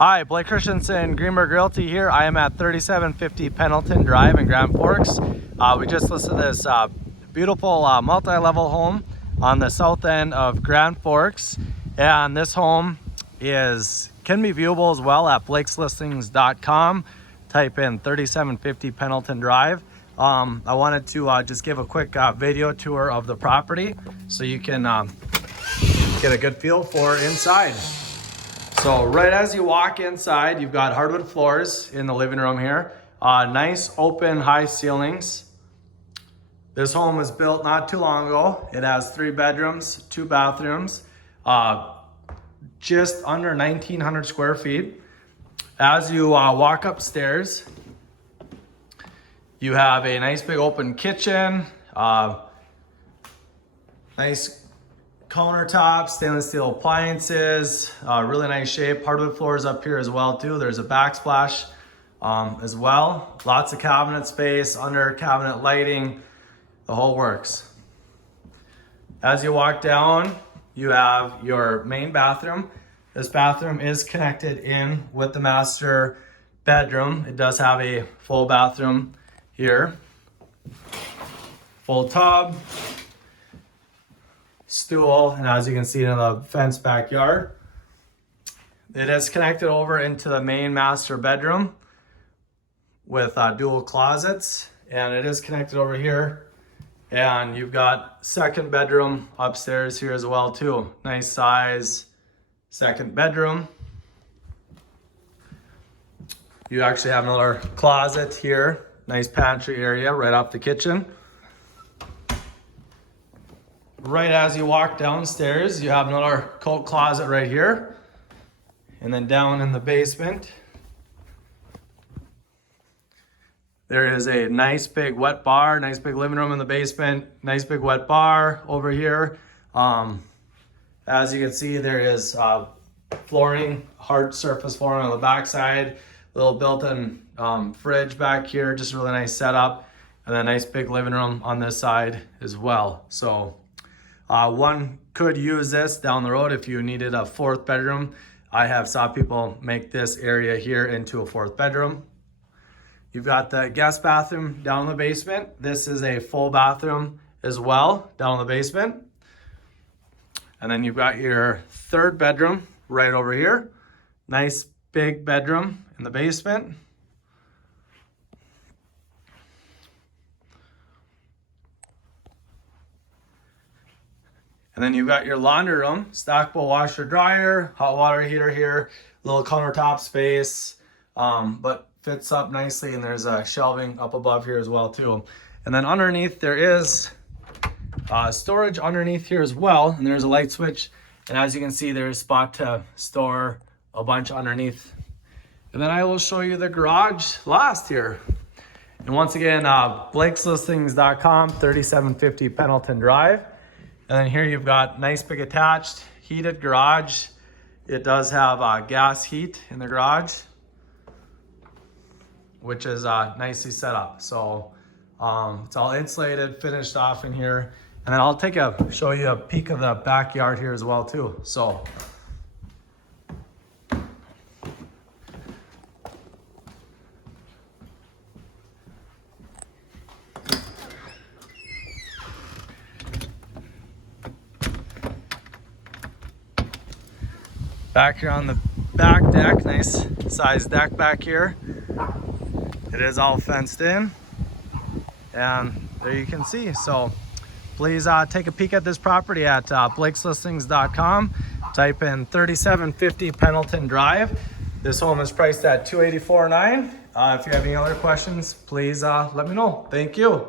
Hi, Blake Christensen, Greenberg Realty here. I am at 3750 Pendleton Drive in Grand Forks. We just listed this beautiful multi-level home on the south end of Grand Forks. And this home can be viewable as well at blakeslistings.com. Type in 3750 Pendleton Drive. I wanted to just give a quick video tour of the property so you can get a good feel for inside. So right as you walk inside, you've got hardwood floors in the living room here. Nice open high ceilings. This home was built not too long ago. It has 3 bedrooms, 2 bathrooms, just under 1,900 square feet. As you walk upstairs, you have a nice big open kitchen, nice countertops, stainless steel appliances, really nice shape. Hardwood floors up here as well too. There's a backsplash as well. Lots of cabinet space, under cabinet lighting, the whole works. As you walk down, you have your main bathroom. This bathroom is connected in with the master bedroom. It does have a full bathroom here. Full tub, stool, and as you can see in the fenced backyard, it is connected over into the main master bedroom with dual closets, and it is connected over here, and you've got second bedroom upstairs here as well too. Nice size second bedroom. You actually have another closet here, nice pantry area right off the kitchen. Right as you walk downstairs, you have another coat closet right here. And then down in the basement, there is a nice big wet bar, nice big living room in the basement, nice big wet bar over here. As you can see, there is flooring, hard surface flooring on the backside, little built-in fridge back here, just a really nice setup. And then a nice big living room on this side as well. So one could use this down the road if you needed a 4th bedroom. I have saw people make this area here into a 4th bedroom. You've got the guest bathroom down in the basement. This is a full bathroom as well down in the basement. And then you've got your 3rd bedroom right over here. Nice big bedroom in the basement. And then you've got your laundry room, stackable washer dryer, hot water heater here, little countertop space, but fits up nicely, and there's a shelving up above here as well too. And then underneath there is storage underneath here as well, and there's a light switch, and as you can see there's a spot to store a bunch underneath. And then I will show you the garage last here. And once again, blakeslistings.com, 3750 Pendleton Drive. And then here you've got nice big attached heated garage. It does have gas heat in the garage, which is nicely set up. So it's all insulated, finished off in here. And then I'll show you a peek of the backyard here as well too. So back here on the back deck, nice size deck back here. It is all fenced in, and there you can see. So please take a peek at this property at blakeslistings.com. Type in 3750 Pendleton Drive. This home is priced at $284,900. If you have any other questions, please let me know. Thank you.